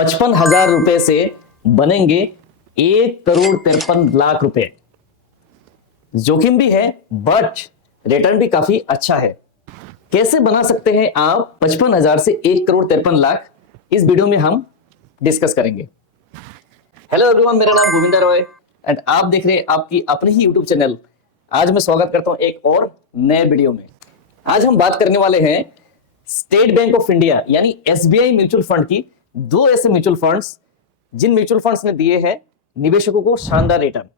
55,000 रुपए से बनेंगे 1,53,00,000 रुपए। जोखिम भी है बट रिटर्न भी काफी अच्छा है। कैसे बना सकते हैं आप 55,000 से 1,53,00,000, इस वीडियो में हम डिस्कस करेंगे। हेलो एवरीवन, मेरा नाम गोविंदा रॉय एंड आप देख रहे हैं आपकी अपनी ही यूट्यूब चैनल। आज मैं स्वागत करता हूं एक और नए वीडियो में। आज हम बात करने वाले हैं स्टेट बैंक ऑफ इंडिया यानी एसबीआई म्यूचुअल फंड की दो ऐसे म्यूचुअल फंड्स जिन म्यूचुअल फंड्स ने दिए हैं निवेशकों को शानदार रिटर्न।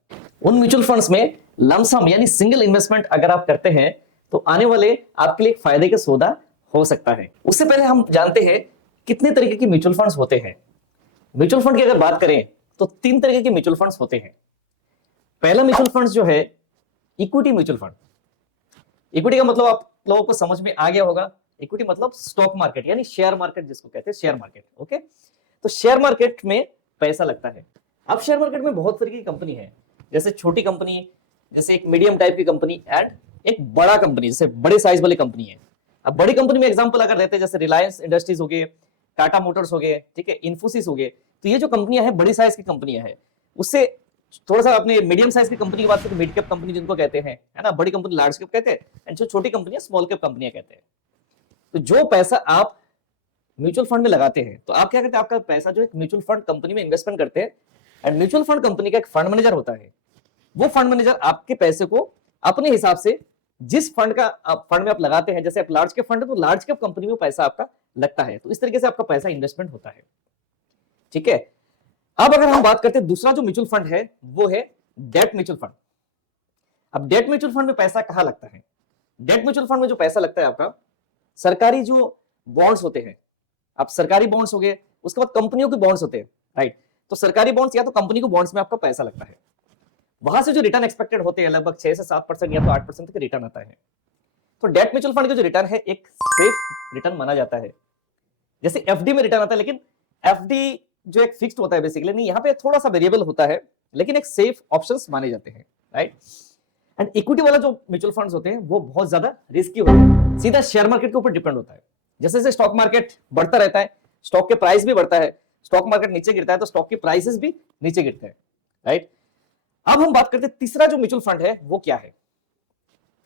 उन म्यूचुअल फंड्स में लमसम यानी सिंगल इन्वेस्टमेंट अगर आप करते हैं तो आने वाले आपके लिए एक फायदे का सौदा हो सकता है। उससे पहले हम जानते हैं कितने तरीके के म्यूचुअल फंड्स होते हैं। म्यूचुअल फंड की अगर बात करें तो तीन तरीके के म्यूचुअल फंड्स होते हैं। पहला म्यूचुअल फंड जो है इक्विटी म्यूचुअल फंड। इक्विटी का मतलब आप लोगों को समझ में आ गया होगा। इक्विटी मतलब स्टॉक मार्केट यानी शेयर मार्केट जिसको कहते हैं शेयर मार्केट। ओके, तो शेयर मार्केट में पैसा लगता है। अब शेयर मार्केट में बहुत तरीके की कंपनी है, जैसे छोटी कंपनी, जैसे एक मीडियम टाइप की कंपनी एंड एक बड़ा कंपनी, जैसे बड़े साइज वाली कंपनी है। अब बड़ी कंपनी में एग्जांपल अगर लेते हैं जैसे रिलायंस इंडस्ट्रीज हो गए, टाटा मोटर्स हो गए, ठीक है, इन्फोसिस हो गए, तो ये जो कंपनियां हैं बड़ी साइज की कंपनियां हैं। उससे थोड़ा सा अपने मीडियम साइज की कंपनी की बात करें, मिड कैप कंपनी जिनको कहते हैं, है ना। बड़ी कंपनी लार्ज कैप कहते हैं एंड जो छोटी कंपनियां स्मॉल कैप कंपनियां कहते हैं। तो जो पैसा आप म्यूचुअल फंड में लगाते हैं तो आप क्या करते हैं, आपका पैसा जो एक म्यूचुअल फंड कंपनी में इन्वेस्टमेंट करते हैं एंड म्यूचुअल फंड कंपनी का एक फंड मैनेजर होता है। वो फंड मैनेजर आपके पैसे को अपने हिसाब से जिस फंड में आप लगाते हैं, जैसे आप लार्ज कैप फंड है तो लार्ज कैप कंपनी में पैसा आपका लगता है, तो इस तरीके से आपका पैसा इन्वेस्टमेंट होता है। ठीक है, अब अगर हम बात करते हैं दूसरा जो म्यूचुअल फंड है वो है डेट म्यूचुअल फंड। अब डेट म्यूचुअल फंड में पैसा कहां लगता है? डेट म्यूचुअल फंड में जो पैसा लगता है आपका सरकारी जो बॉन्ड्स होते हैं। अब सरकारी बॉन्ड्स हो गए, उसके बाद कंपनियों के बॉन्ड्स होते हैं, राइट। तो सरकारी बॉन्ड्स या तो कंपनी को बॉन्ड्स में आपका पैसा लगता है। वहां से जो रिटर्न एक्सपेक्टेड होते हैं लगभग 6 से 7% या तो 8% तक रिटर्न आता है। तो डेट म्यूचुअल फंड का जो रिटर्न है एक सेफ रिटर्न माना जाता है। जैसे एफडी में रिटर्न आता है, लेकिन एफडी जो एक फिक्स्ड होता है बेसिकली, नहीं, यहाँ पे थोड़ा सा वेरिएबल होता है, लेकिन एक सेफ ऑप्शंस माने जाते हैं, राइट। एंड इक्विटी वाला जो म्यूचुअल फंड्स होते हैं वो बहुत ज्यादा रिस्की होते हैं, सीधा शेयर मार्केट के ऊपर डिपेंड होता है। जैसे जैसे स्टॉक मार्केट बढ़ता रहता है, स्टॉक के प्राइस भी बढ़ता है, स्टॉक मार्केट नीचे गिरता है तो स्टॉक के प्राइसेस भी नीचे गिरते हैं, राइट। अब हम बात करते हैं तीसरा जो म्यूचुअल फंड है वो क्या है।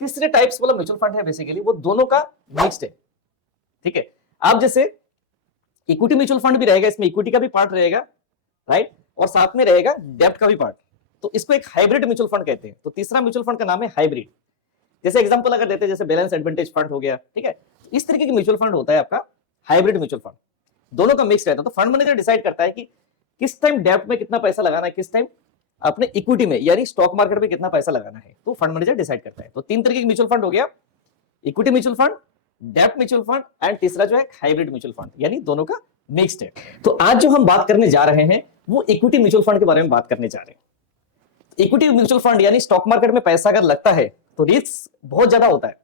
तीसरे टाइप्स वाला म्यूचुअल फंड है बेसिकली वो दोनों का मिक्स्ड है। ठीक है, आप जैसे इक्विटी म्यूचुअल फंड भी रहेगा, इसमें इक्विटी का भी पार्ट रहेगा, राइट, और साथ में रहेगा डेब्ट का भी पार्ट, तो इसको एक हाइब्रिड म्यूचुअल फंड कहते हैं। तो तीसरा म्यूचुअल फंड का नाम है हाइब्रिड। जैसे एग्जांपल अगर देते हैं जैसे बैलेंस एडवांटेज फंड हो गया, ठीक है, इस तरीके की म्यूचुअल फंड होता है आपका हाइब्रिड म्यूचुअल फंड। दोनों का मिक्स रहता है। तो फंड मैनेजर डिसाइड करता है कि किस टाइम डेब्ट में कितना पैसा लगाना है, किस टाइम अपने इक्विटी में यानी स्टॉक मार्केट में कितना पैसा लगाना है, तो फंड मैनेजर डिसाइड करता है। तो तीन तरीके के म्यूचुअल फंड हो गया, इक्विटी म्यूचुअल फंड, डेब्ट म्यूचुअल फंड एंड तीसरा जो है हाइब्रिड म्यूचुअल फंड, यानी दोनों का मिक्स्ड है। तो आज जो हम बात करने जा रहे हैं वो इक्विटी म्यूचुअल फंड के बारे में बात करने जा रहे हैं। इक्विटी म्यूचुअल फंड यानी स्टॉक मार्केट में पैसा अगर लगता है तो रिस्क बहुत ज्यादा होता है,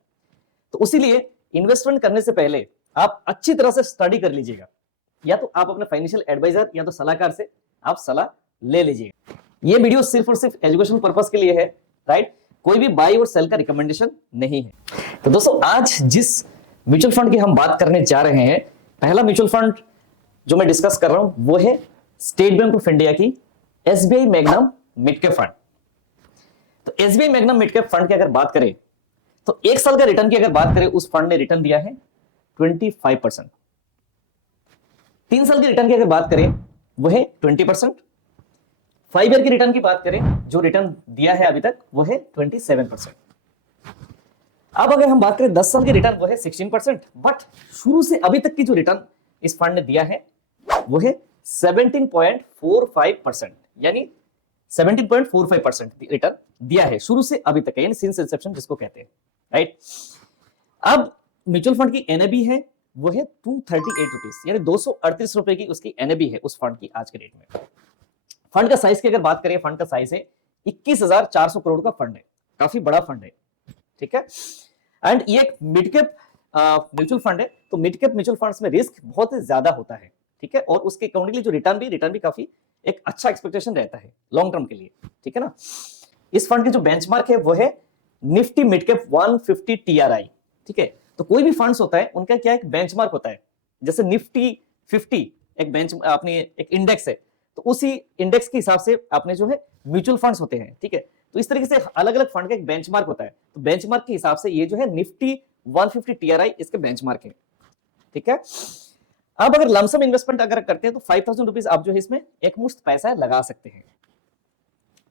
तो उसीलिए इन्वेस्टमेंट करने से पहले आप अच्छी तरह से स्टडी कर लीजिएगा, या तो आप अपने फाइनेंशियल एडवाइजर या तो सलाहकार से आप सलाह ले लीजिएगा। ये वीडियो सिर्फ और सिर्फ एजुकेशन पर्पस के लिए है, राइट, कोई भी बाई और सेल का रिकमेंडेशन नहीं है। तो दोस्तों आज जिस म्यूचुअल फंड की हम बात करने जा रहे हैं, पहला म्यूचुअल फंड जो मैं डिस्कस कर रहा हूं वो है स्टेट बैंक ऑफ इंडिया की SBI magnum mid cap fund. तो SBI magnum mid cap fund की अगर बात करें तो एक साल का रिटर्न की अगर बात करें, उस फंड ने रिटर्न दिया है 25%। 3 साल की रिटर्न की अगर बात करें वो है 20%। 5 ईयर की रिटर्न की बात करें, जो रिटर्न दिया है अभी तक वो है 27%। अब अगर हम बात करें 10 साल की रिटर्न वो है 16%, बट शुरू से अभी तक की जो रिटर्न इस फंड ने दिया है वो है 17.45%, यानी 17.45% रिटर्न दिया है शुरू से अभी तक, यानी सिंस इंसेप्शन जिसको कहते हैं, राइट। अब म्यूचुअल फंड की एनएबी है वो है 238 रुपीज, यानी 238 रुपए की उसकी एनएबी है उस फंड की आज के डेट में। फंड का साइज की अगर बात करें, फंड का साइज है 21,400 करोड़ का फंड है, काफी बड़ा फंड है, ठीक है। एंड ये एक मिड कैप म्यूचुअल फंड है, तो मिड कैप म्यूचुअल फंड्स में रिस्क बहुत ज्यादा होता है, ठीक है, और उसके अकॉर्डिंगली जो रिटर्न भी काफी एक अच्छा एक्सपेक्टेशन रहता है लॉन्ग टर्म के लिए, ठीक है ना। इस फंड की जो बेंचमार्क है वो है निफ्टी मिड कैप 150 टीआरआई, ठीक है। तो कोई भी फंड्स होता है उनका क्या एक बेंचमार्क होता है, जैसे निफ्टी 50 एक बेंच अपनी एक इंडेक्स है, तो उसी इंडेक्स के हिसाब से आपने जो है म्यूचुअल फंड्स होते हैं, ठीक है। तो इस तरीके से अलग अलग फंड का एक बेंचमार्क होता है, तो बेंचमार्क के हिसाब से ये जो है निफ्टी 150 टीआरआई इसके बेंचमार्क है, ठीक है। अब अगर लमसम इन्वेस्टमेंट अगर करते हैं तो 5000 रुपीज आप जो है इसमें एक मुश्त पैसा लगा सकते हैं।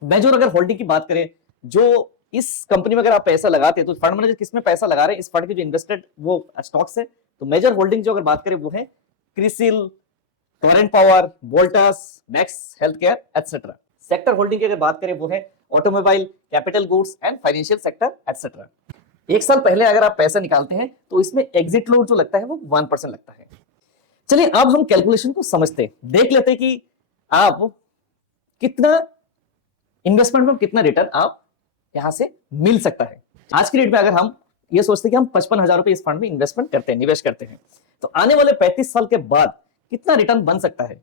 मेजर अगर होल्डिंग की बात करें, जो इस कंपनी में अगर आप पैसा लगाते हैं तो फंड मैनेजर किसमें पैसा लगा रहे हैं, इस फंड के जो इन्वेस्टेड वो स्टॉक्स है। तो मेजर होल्डिंग जो अगर बात करें वो है CRISIL, Torrent power, Voltas, max healthcare etcetera. Sector holding की अगर बात करें वो है automobile, capital goods and financial sector etcetera. एक साल पहले अगर आप पैसा निकालते हैं तो इसमें एग्जिट लोड जो लगता है वो 1% लगता है। चलिए अब हम कैलकुलेशन को समझते हैं, देख लेते हैं कि आप कितना इन्वेस्टमेंट में कितना रिटर्न आप यहां से मिल सकता है। आज की डेट में अगर हम ये सोचते हैं कि हम 55,000 रुपए इस फंड में इन्वेस्टमेंट करते हैं, निवेश करते हैं, तो आने वाले 35 साल के बाद कितना रिटर्न बन सकता है।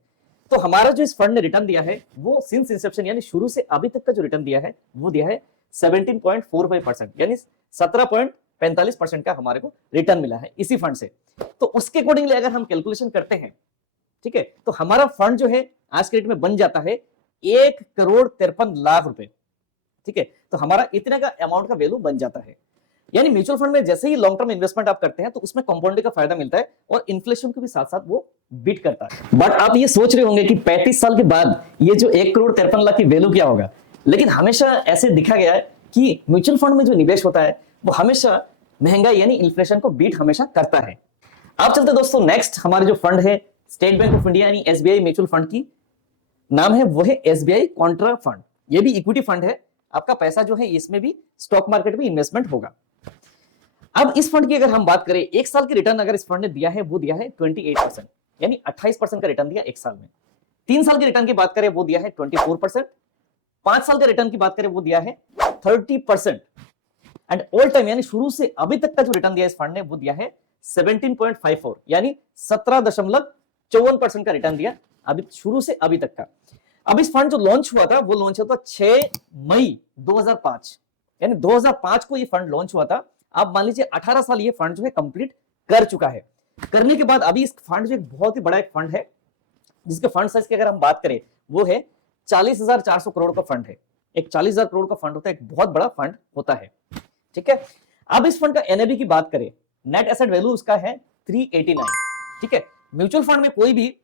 तो हमारा जो इस फंड ने रिटर्न दिया है वो सिंस इंसेप्शन यानी शुरू से अभी तक का जो रिटर्न दिया है वो दिया है 17.45%, यानी 17.45% का हमारे को रिटर्न मिला है इसी फंड से। तो उसके अकॉर्डिंगली अगर हम कैलकुलेशन करते हैं, ठीक है, तो हमारा फंड जो है आज के डेट में बन जाता है 1,53,00,000 रुपए, ठीक है। तो हमारा इतने का अमाउंट का वैल्यू बन जाता है। यानी म्यूचुअल फंड में जैसे ही लॉन्ग टर्म इन्वेस्टमेंट आप करते हैं तो उसमें कंपाउंडिंग का फायदा मिलता है और इन्फ्लेशन के भी साथ साथ वो बीट करता है। बट आप ये सोच रहे होंगे कि 35 साल के बाद ये जो 1,53,00,000 की वैल्यू क्या होगा, लेकिन हमेशा ऐसे दिखा गया है कि म्यूचुअल फंड में जो निवेश होता है वो हमेशा महंगाई यानी इन्फ्लेशन को बीट हमेशा करता है। आप चलते दोस्तों नेक्स्ट हमारे जो फंड है स्टेट बैंक ऑफ इंडिया यानी एसबीआई म्यूचुअल फंड की नाम है वो है एसबीआई कॉन्ट्रा फंड। ये भी इक्विटी फंड है, आपका पैसा जो है इसमें भी स्टॉक मार्केट में इन्वेस्टमेंट होगा। अब इस फंड की अगर हम बात करें, एक साल की रिटर्न अगर इस फंड ने दिया है वो दिया है 28%, यानी 28% का रिटर्न दिया एक साल में। 3 साल के रिटर्न की बात करें वो दिया है 24%, 5 साल के रिटर्न की बात करें वो दिया है 30%, एंड ऑल टाइम यानी शुरू से अभी तक का जो रिटर्न दिया इस फंड ने वो दिया है 17.54, यानी 17.54% का रिटर्न दिया अभी शुरू से अभी तक का। अब इस फंड जो लॉन्च हुआ था वो लॉन्च हुआ था 6 मई 2005, यानी 2005 को ये फंड लॉन्च हुआ था। आप मान लीजिए 18 साल ये फंड जो है कंप्लीट कर चुका है। करने के बाद अभी इस फंड जो एक बहुत ही बड़ा एक फंड है जिसके फंड साइज की अगर हम बात करें वो है 40,400 करोड़ का फंड है। एक 40,000 करोड़ का फंड होता है, एक बहुत बड़ा फंड होता है, ठीक है। अब इस फंड का एनएबी की बात करें, नेट एसेट वैल्यू उसका है 389, ठीक है। म्यूचुअल फंड में कोई भी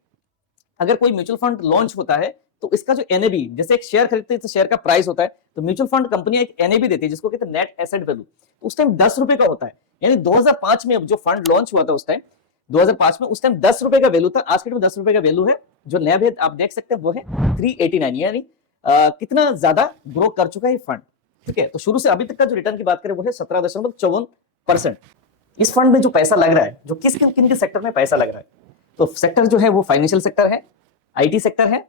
अगर कोई म्यूचुअल फंड लॉन्च होता है तो इसका जो एनएबी, जैसे एक शेयर खरीदते हैं तो शेयर का प्राइस होता है, तो म्यूचुअल फंड कंपनी एक एनएबी देती है जिसको कहते हैं नेट एसेट वैल्यू, तो उस टाइम 10 रुपए का होता है। यानी 2005 में जो फंड लॉन्च हुआ था उस टाइम 2005 में, उस टाइम 10 रुपए का वैल्यू था। आज के टाइम 10 रुपए का वैल्यू है। जो नया भेद आप देख सकते हैं वो है 389, यानी कितना ज्यादा ग्रो कर चुका है फंड, ठीक है। तो शुरू से अभी तक का जो रिटर्न की बात करें वो है 17.54%। इस फंड में जो पैसा लग रहा है, जो किस किन के सेक्टर में पैसा लग रहा है, तो सेक्टर जो है वो फाइनेंशियल सेक्टर है, आईटी सेक्टर है,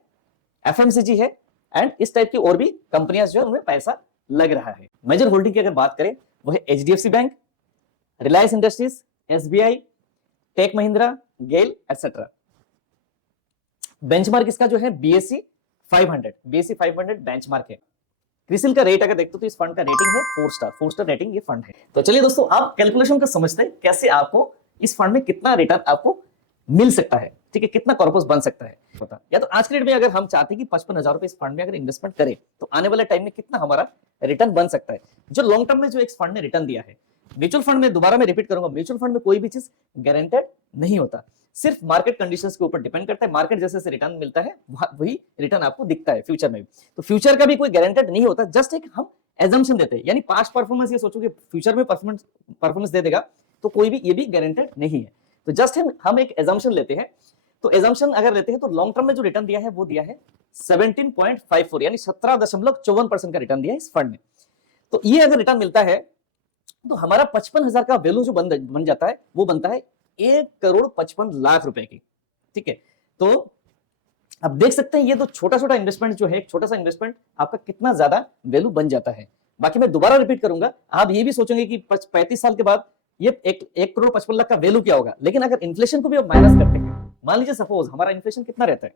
एफएमसीजी है, एंड इस टाइप की और भी कंपनियां जो है उनमें पैसा लग रहा है। मेजर होल्डिंग की अगर बात करें वो है HDFC bank, Reliance industries, SBI, tech Mahindra, GAIL etcetera. Benchmark इसका जो है बीएससी 500 बेंचमार्क है। क्रिसिल का रेट अगर देखते हो तो इस फंड का रेटिंग है 4 स्टार रेटिंग ये फंड है। तो चलिए दोस्तों आप कैलकुलेशन का समझते हैं कैसे आपको इस फंड में कितना रिटर्न आपको मिल सकता है, ठीक है, कितना कॉर्पस बन सकता है। या तो आज के डेट में अगर हम चाहते हैं कि 55,000 रुपए इस फंड में अगर इन्वेस्टमेंट करें तो आने वाले टाइम में कितना हमारा रिटर्न बन सकता है। जो लॉन्ग टर्म में जो एक फंड ने रिटर्न दिया है, म्यूचुअल फंड में दोबारा मैं रिपीट करूंगा, म्यूचुअल फंड में कोई भी चीज गारंटेड नहीं होता, सिर्फ मार्केट कंडीशंस के ऊपर डिपेंड करता है। मार्केट जैसे जैसे रिटर्न मिलता है वही रिटर्न आपको दिखता है फ्यूचर में भी। तो फ्यूचर का भी कोई गारंटेड नहीं होता, जस्ट एक हम एजम्पशन देते हैं, यानी पास्ट परफॉर्मेंस ये सोचो कि फ्यूचर में परफॉर्मेंस दे देगा, तो कोई भी ये भी गारंटेड नहीं है। तो जस्ट हम एक एजम्पशन लेते हैं। तो एजम्पशन अगर लेते हैं तो लॉन्ग टर्म में जो रिटर्न दिया है वो दिया है 17.54, यानी 17.54% का रिटर्न दिया है इस फंड ने। तो ये अगर रिटर्न मिलता है तो हमारा 55,000 का वैल्यू जो बन जाता है वो बनता है 1,55,00,000 रुपए की, ठीक है। तो अब देख सकते हैं ये तो छोटा छोटा इन्वेस्टमेंट जो है, एक छोटा सा इन्वेस्टमेंट आपका कितना ज्यादा वैल्यू बन जाता है। बाकी मैं दोबारा रिपीट करूंगा, आप ये भी सोचेंगे कि 35 साल के बाद ये 1,55,00,000 का वैल्यू क्या होगा। लेकिन अगर इन्फ्लेशन को भी आप माइनस करते हैं, मान लीजिए सपोज हमारा इन्फ्लेशन कितना रहता है,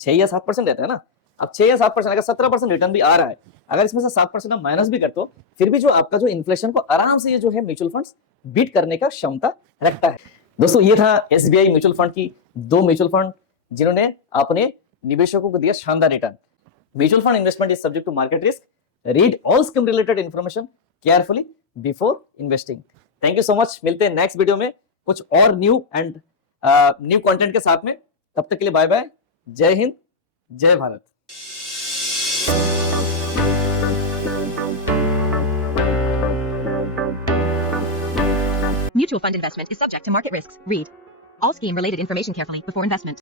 6 या 7% रहता है ना। अब 6 या 7%, अगर 17% रिटर्न भी आ रहा है, अगर इसमें से 7% आप माइनस भी करते हो, फिर भी जो आपका जो इन्फ्लेशन को आराम से ये जो है म्यूचुअल फंड्स बीट करने का क्षमता रखता है। दोस्तों ये था एसबीआई म्यूचुअल फंड की 2 म्यूचुअल फंड जिन्होंने अपने निवेशकों को दिया शानदार return. Mutual fund investment is subject to market risk. Read all scheme related information carefully before investing. Thank you so much. मिलते हैं नेक्स्ट वीडियो में कुछ और न्यू कंटेंट के साथ में। तब तक के लिए बाय बाय। जय हिंद, जय Bharat. Mutual fund investment is subject to market risks. Read all scheme related information carefully before investment.